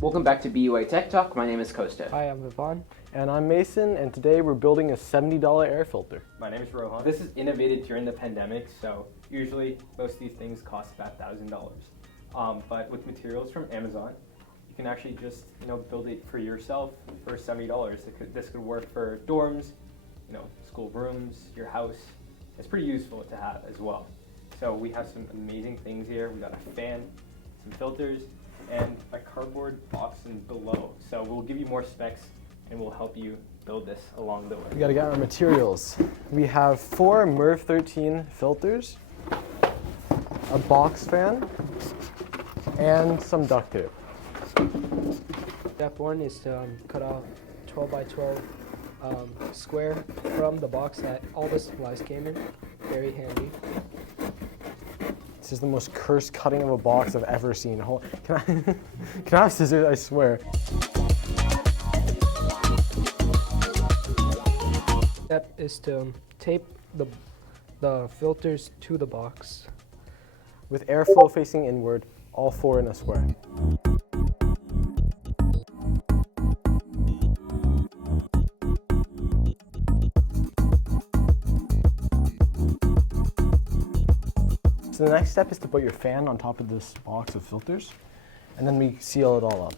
Welcome back to BUA Tech Talk. My name is Costa. Hi, I'm Vivon. And I'm Mason, and today we're building a $70 air filter. My name is Rohan. This is innovated during the pandemic, so usually most of these things cost about $1,000. But with materials from Amazon, you can actually just build it for yourself for $70. This could work for dorms, school rooms, your house. It's pretty useful to have as well. So we have some amazing things here. We got a fan, some filters, and a cardboard box and below. So we'll give you more specs and we'll help you build this along the way. We gotta get our materials. We have 4 Merv 13 filters, a box fan, and some duct tape. Step 1 is to cut off 12 by 12 square from the box that all the supplies came in. Very handy. This is the most cursed cutting of a box I've ever seen. Can I have scissors? I swear. Step is to tape the filters to the box. With airflow facing inward, all 4 in a square. So the next step is to put your fan on top of this box of filters, and then we seal it all up.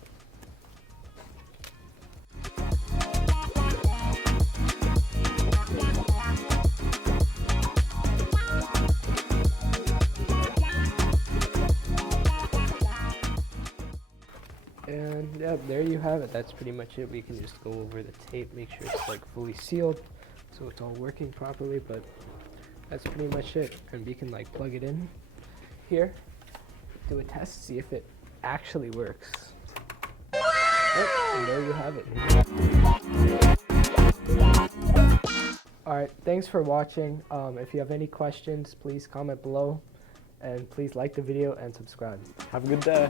And yeah, there you have it. That's pretty much it. We can just go over the tape, make sure it's like fully sealed, so it's all working properly, but that's pretty much it. And we can like plug it in here, do a test, see if it actually works. And there you have it. Alright, thanks for watching. If you have any questions, please comment below, and please like the video and subscribe. Have a good day.